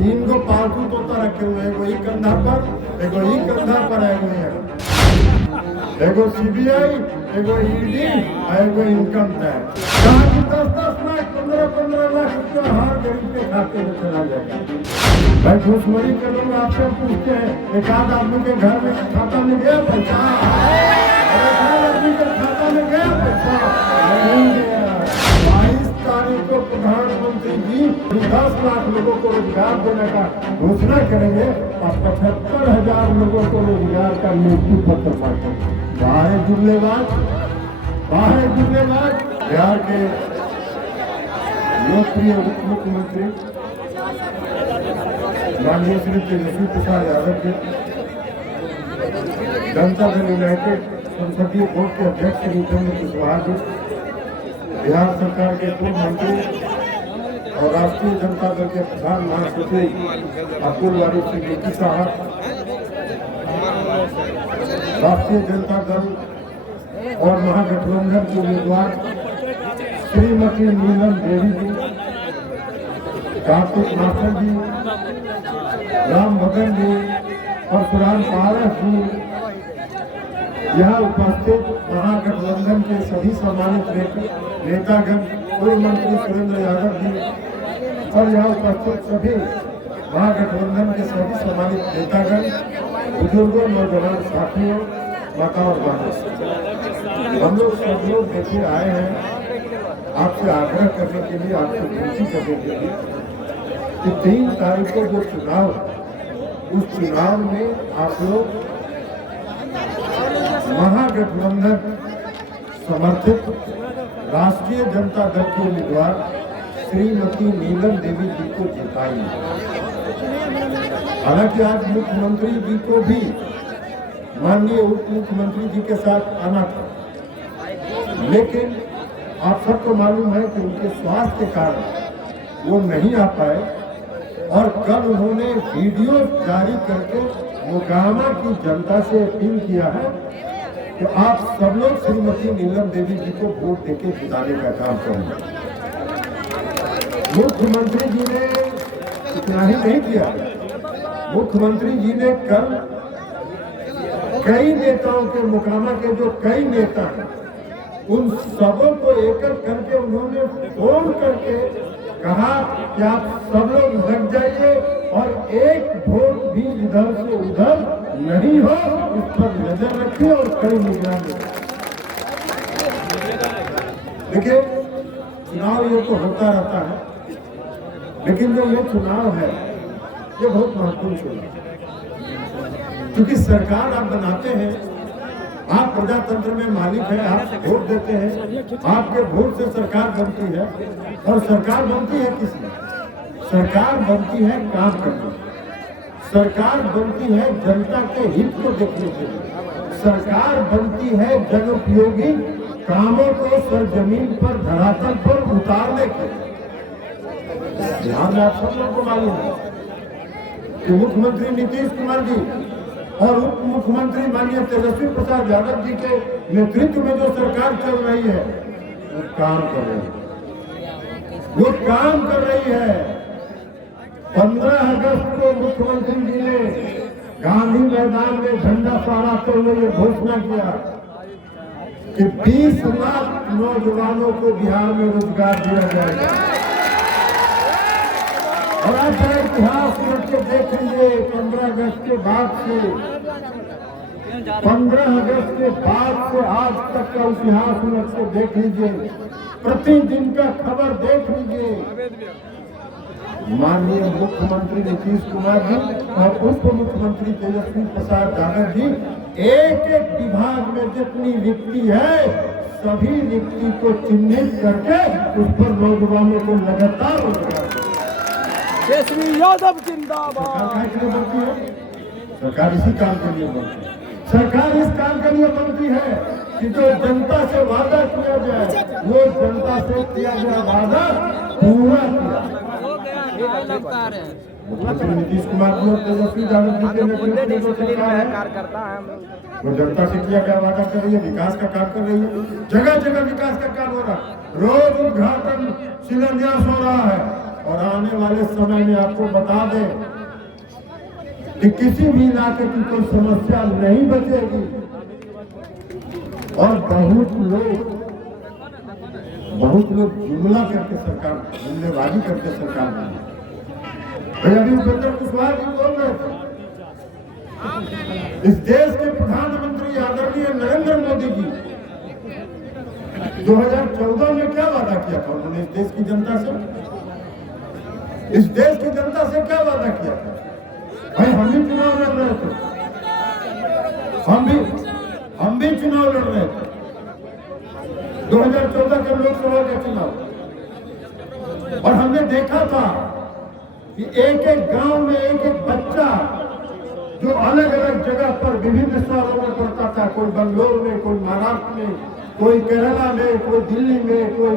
तीन गो पालतू तोता रखे हुए हैं, एगो ई कंधा पर, एगो ई कंधा पर, एगो सीबीआई, एगो ईडी, एगो इनकम टैक्स। कहा कि 10-10 लाख 15-15 लाख रुपया हर गरीब के खाते में चला जाएगा। भाई घूसखोरी के लोग आपसे पूछते हैं, एक आध आदमी के घर में खाता में गया पैसा, आदमी के खाता में गया पैसा नहीं गया। 22 तारीख को प्रधानमंत्री जी 10 लाख लोगों को रोजगार देने का घोषणा करेंगे और 75,000 लोगों को रोजगार का नियुक्ति पत्र बांटेंगे। बाहर जुमलेबाज, बाहर जुमलेबाज। बिहार के लोकप्रिय उप मुख्यमंत्री माननीय श्री तेजस्वी प्रसाद यादव के जनता दल यूनाइटेड संसदीय बोर्ड के अध्यक्ष भूपेंद्र कुशवाहा जी, बिहार सरकार के पूर्व मंत्री और राष्ट्रीय जनता दल के प्रधान महासचिव अब्दुल वारिस सिद्दीकी साहब, राष्ट्रीय जनता दल और महागठबंधन के उम्मीदवार श्रीमती नीलम देवी जी, कार्तिक माथुर जी, राम भगन जी, परशुराम पारस जी, यहाँ उपस्थित महागठबंधन के सभी सम्मानित नेतागण, पूर्व मंत्री सुरेंद्र यादव जी और यहाँ उपस्थित सभी महागठबंधन के सभी सम्मानित नेतागण, बुजुर्गों, नौजवान साथियों, माता और बहनों, हम लोग सब लोग देखिए आए हैं आपसे आग्रह करने के लिए, आपसे विनती करने के लिए कि 3 तारीख को जो चुनाव, उस चुनाव में आप लोग महागठबंधन समर्थित राष्ट्रीय जनता दल की उम्मीदवार श्रीमती नीलम देवी जी को जिताइए। हालांकि आज मुख्यमंत्री जी को भी माननीय उप मुख्यमंत्री जी के साथ आना था, लेकिन आप सबको मालूम है कि उनके स्वास्थ्य के कारण वो नहीं आ पाए और कल उन्होंने वीडियो जारी करके मोकामा की जनता से अपील किया है कि आप सब लोग श्रीमती नीलम देवी जी को वोट देके जिताने का काम करेंगे। मुख्यमंत्री जी ने इतना ही नहीं किया, मुख्यमंत्री जी ने कल कई नेताओं के, मोकामा के जो कई नेता हैं, उन सबों को एकत्र करके उन्होंने फोन करके कहा कि आप सब लोग लग जाइए और एक वोट भी इधर से उधर नहीं हो, इस पर नजर रखिए और कड़ी निगरानी। देखिए, चुनाव ये तो होता रहता है, लेकिन जो ये चुनाव है ये बहुत महत्वपूर्ण चुनाव है, क्योंकि सरकार आप बनाते हैं, आप प्रजातंत्र में मालिक हैं, आप वोट देते हैं, आपके वोट से सरकार बनती है। और सरकार बनती है किस लिए? सरकार बनती है काम करने, सरकार बनती है जनता के हित को देखने के लिए, सरकार बनती है जनोपयोगी कामों को सरजमीन पर, धरातल पर उतारने के लिए। ध्यान में आप सब लोगों को मालूम है कि मुख्यमंत्री नीतीश कुमार जी और उप मुख्यमंत्री माननीय तेजस्वी प्रसाद यादव जी के नेतृत्व में जो सरकार चल रही है वो काम कर रही है, वो काम कर रही है। 15 अगस्त को मुख्यमंत्री जी ने गांधी मैदान में झंडा फहराते हुए ये घोषणा किया कि 20 लाख नौजवानों को बिहार में रोजगार दिया जाएगा। और आज इतिहास करके देख लीजिए, 15 अगस्त के बाद से 15 अगस्त के बाद से आज तक का इतिहास उलट के देख लीजिए, प्रतिदिन का खबर देख लीजिए। माननीय मुख्यमंत्री नीतीश कुमार जी और उप मुख्यमंत्री तेजस्वी प्रसाद यादव जी एक एक विभाग में जितनी रिक्ति है, सभी रिक्ति को चिन्हित करके उस पर नौजवानों को लगातार रोजगार। तेजस्वी यादव जिंदाबाद। सरकार इसी काम के लिए बनती है, सरकार इस काम के लिए बनती है कि जो जनता से वादा किया जाए वो जनता से किया गया वादा पूरा किया। मुख्यमंत्री नीतीश कुमार जी और तेजस्वी यादव जी के नेतृत्व में जो सरकार है वो जनता से किया गया वादा कर रही है, विकास का काम कर रही है। जगह जगह विकास का काम हो रहा है, रोज उद्घाटन शिलान्यास हो रहा है। और आने वाले समय में आपको बता दें कि किसी भी इलाके की कोई समस्या नहीं बचेगी और बहुत लोग जुमला करके सरकार, जुमलेबाजी करके सरकार भाई अभी उपेंद्र कुशवाहा जी बोल रहे थे, इस देश के प्रधानमंत्री आदरणीय नरेंद्र मोदी जी 2014 में क्या वादा किया था उन्होंने इस देश की जनता से? इस देश की जनता से क्या वादा किया था? भाई हम भी चुनाव लड़ रहे थे, हम भी चुनाव लड़ रहे थे 2014 के लोकसभा के चुनाव, और हमने देखा था कि एक एक गांव में एक एक बच्चा जो अलग अलग जगह पर विभिन्न शहरों में पढ़ता था, कोई बंगलोर में, कोई महाराष्ट्र में, कोई केरला में, कोई दिल्ली में, कोई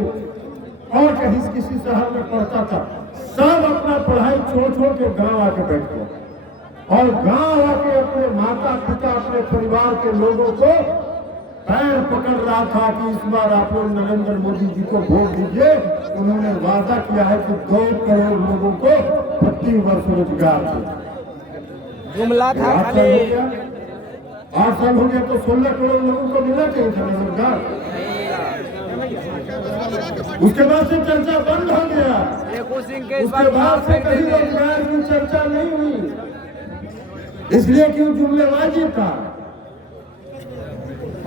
और कहीं किसी शहर में पढ़ता था, सब अपना पढ़ाई छोड़ के गांव आके बैठ गए और गांव आके अपने माता पिता, अपने परिवार के लोगों को पैर पकड़ रहा था कि इस बार आप लोग नरेंद्र मोदी जी को वोट दीजिए। उन्होंने वादा किया है कि 2 करोड़ लोगों को प्रति वर्ष रोजगार दें। जुमला था 8 साल हो गया तो 16 करोड़ लोगों को मिलना चाहिए था रोजगार। उसके बाद से चर्चा बंद हो गया, उसके बाद से कहीं रोजगार की चर्चा नहीं हुई, इसलिए क्यों जुमलेबाजी था।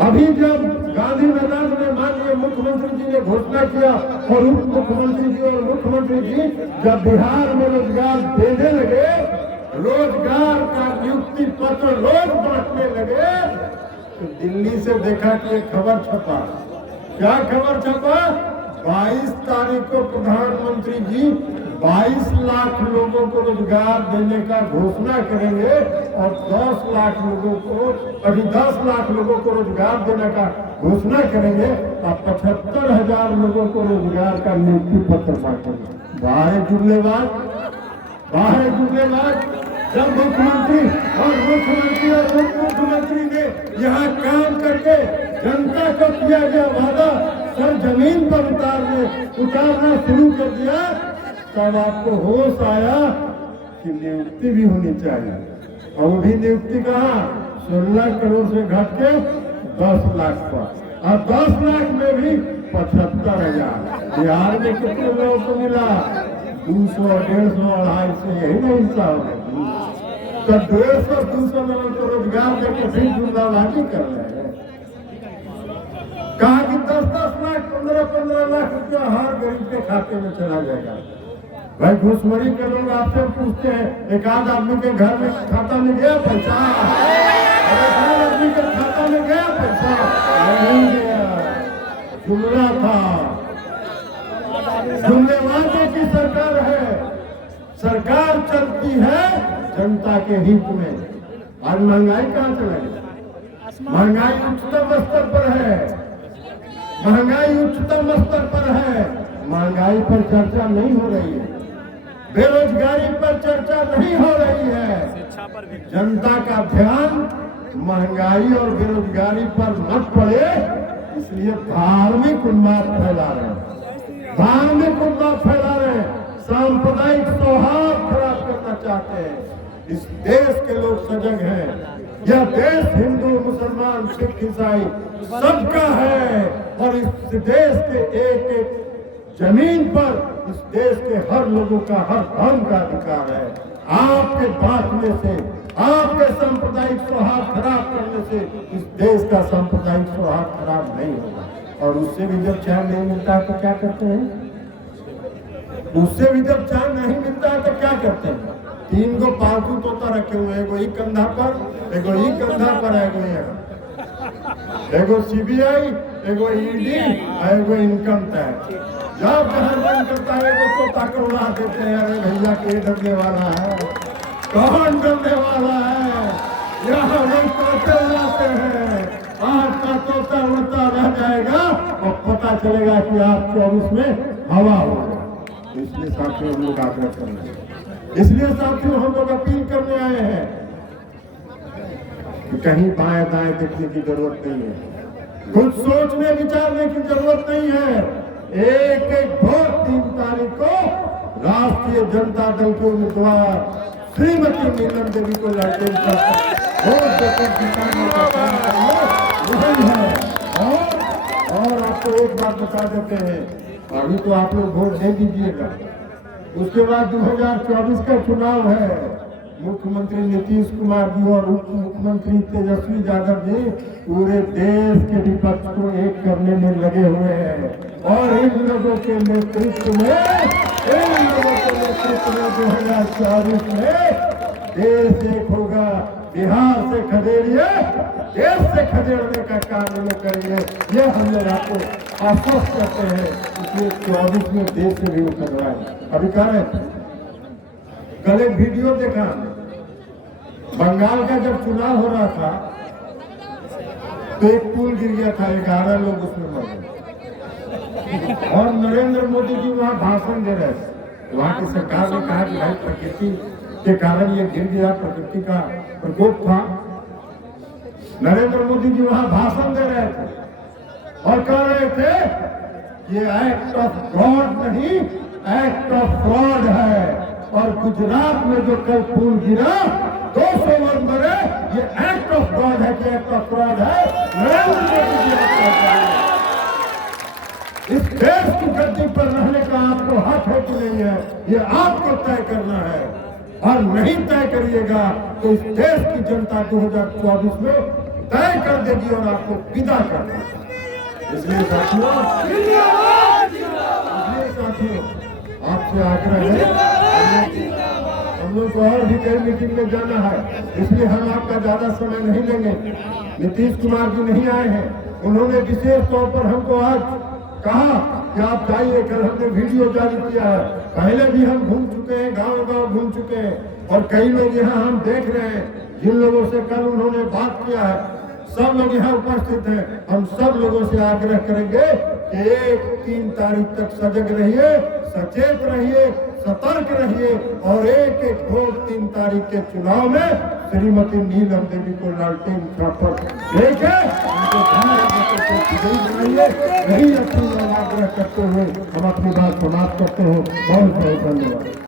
अभी जब गांधी मैदान में माननीय मुख्यमंत्री जी ने घोषणा किया और उप मुख्यमंत्री जी और मुख्यमंत्री जी जब बिहार में रोजगार देने लगे, रोजगार का नियुक्ति पत्र रोज बांटने लगे, तो दिल्ली से देखा कि एक खबर छपा। क्या खबर छपा? 22 तारीख को प्रधानमंत्री जी 22 लाख लोगों को रोजगार देने का घोषणा करेंगे और 10 लाख लोगों को, अभी 10 लाख लोगों को रोजगार देने का घोषणा करेंगे और 75,000 लोगों को रोजगार का नियुक्ति पत्र बांटेंगे। बाहर जुमलेबाज, बाहर जुमलेबाज। जब मुख्यमंत्री और उप मुख्यमंत्री ने यहाँ काम करके जनता को किया गया वादा सर जमीन पर उतारना शुरू कर दिया, तब आपको होश आया कि नियुक्ति भी होनी चाहिए। और वो भी नियुक्ति कहाँ? 16 करोड़ से घट के 10 लाख पर, और 10 लाख में भी 75,000। बिहार में कितने लोगों को मिला? 200, 150, 250, यही नहीं हिस्सा होगा। तो 150, 200 लोगों को रोजगार देकर फिर जुमलाबाजी कर रहे हैं। कहा कि 10-10 लाख, 15-15 लाख रुपया हर गरीब के खाते में चला जाएगा। भाई घुसखोरी के लोग आपसे पूछते हैं, एक आध आदमी के घर में खाता में गया पैसा? आदमी के खाता में गया पैसा? नहीं गया, जुमला था। जुमलेबाजों की सरकार है। सरकार चलती है जनता के हित में। आज महंगाई कहाँ चला गया? महंगाई उच्चतम स्तर पर है, महंगाई उच्चतम स्तर पर है। महंगाई पर चर्चा नहीं हो रही है, बेरोजगारी पर चर्चा नहीं हो रही है। जनता का ध्यान महंगाई और बेरोजगारी पर मत पड़े, इसलिए धार्मिक उन्माद फैला रहे हैं, धार्मिक उन्माद फैला रहे हैं, सांप्रदायिक सौहार्द खराब करना चाहते हैं। इस देश के लोग सजग हैं। यह देश हिंदू, मुसलमान, सिख, ईसाई सबका है और इस देश के एक एक जमीन पर इस देश के हर लोगों का, हर धर्म का अधिकार है। आपके बांटने से, आपके सांप्रदायिक सौहार्द खराब करने से इस देश का सांप्रदायिक सौहार्द खराब नहीं होगा। और उससे भी जब चैन नहीं मिलता तो क्या करते हैं? उससे भी जब चैन नहीं मिलता है तो क्या करते हैं? 3 गो पालतू तोता रखे हुए हैं, एगो ई कंधा पर, एगो ई कंधा पर, एगो सीबीआई, एगो ईडी, एगो इनकम टैक्स। जब जहाँ मन करता है एगो तोता को उड़ा देते हैं। अरे भैया के डरने वाला है? कौन डरने वाला है? यहाँ लोग तोते उड़ाते हैं। आज का तोता उड़ता रह जाएगा और पता चलेगा कि आप 24 में हवा होगा। इसलिए साथियों हम लोग आग्रह कर रहे हैं, इसलिए साथियों हम लोग अपील करने आए हैं कि कहीं बाएं दाएं देखने की जरूरत नहीं है, कुछ सोचने विचारने की जरूरत नहीं है। एक एक वोट 3 तारीख को राष्ट्र भारतीय जनता दल के उम्मीदवार श्रीमती नीलम देवी को लालटेन पर वोट देकर जिताने का काम करिए, वही है। और आपको एक बात बता देते हैं, अभी तो आप लोग वोट दे दीजिएगा, उसके बाद 2024 का चुनाव है। मुख्यमंत्री नीतीश कुमार जी और उप मुख्यमंत्री तेजस्वी यादव जी पूरे देश के विपक्ष को एक करने में लगे हुए हैं और इन लोगों के नेतृत्व में 2024 में देश एक होगा। बिहार से खदेड़िए, देश से खदेड़ने का काम लोग करेंगे, ये हम लोग आपको आश्वस्त करते हैं। इसलिए 24 में देश से भी खदवाए। अभी कह रहे थे, कल एक वीडियो देखा, बंगाल का जब चुनाव हो रहा था तो एक पुल गिर गया था, 11 लोग उसमें मर गए और नरेंद्र मोदी जी वहां भाषण दे रहे थे। वहां की सरकार ने कहा कि भाई प्रकृति के कारण ये गिर गया, प्रकृति का प्रकोप था। नरेंद्र मोदी जी वहां भाषण दे रहे थे और कह रहे थे ये एक्ट ऑफ गॉड नहीं, एक्ट ऑफ फ्रॉड है। और गुजरात में जो कल पुल गिरा, 200 लोग मरे, ये एक्ट ऑफ गॉड है कि एक्ट ऑफ फ्रॉड है, नरेंद्र मोदी जी। इस देश की गद्दी पर रहने का आपको हक है कि नहीं है, ये आपको तय करना है। और नहीं तय करिएगा तो इस देश की जनता 2024 में तय कर देगी और आपको विदा कर देगी। इसलिए साथियों, आपसे आग्रह है, हम लोग को और भी कई मीटिंग में जाना है, इसलिए हम आपका ज्यादा समय नहीं लेंगे। नीतीश कुमार जी नहीं आए हैं, उन्होंने विशेष तौर पर हमको आज कहा कि आप जाइए। कल हमने वीडियो जारी किया है, पहले भी हम घूम चुके हैं, गांव गांव घूम चुके हैं और कई लोग यहाँ हम देख रहे हैं, जिन लोगों से कल उन्होंने बात किया है, सब लोग यहाँ उपस्थित हैं। हम सब लोगों से आग्रह करेंगे कि 1-3 तारीख तक सजग रहिए, सचेत रहिए, सतर्क रहिए और एक वोट 3 तारीख के चुनाव में श्रीमती नीलम देवी को लालटेन पर लेके उनको बनाइए। यही अपनी आग्रह करते हुए हम अपनी बात समाप्त करते हैं। बहुत बहुत धन्यवाद।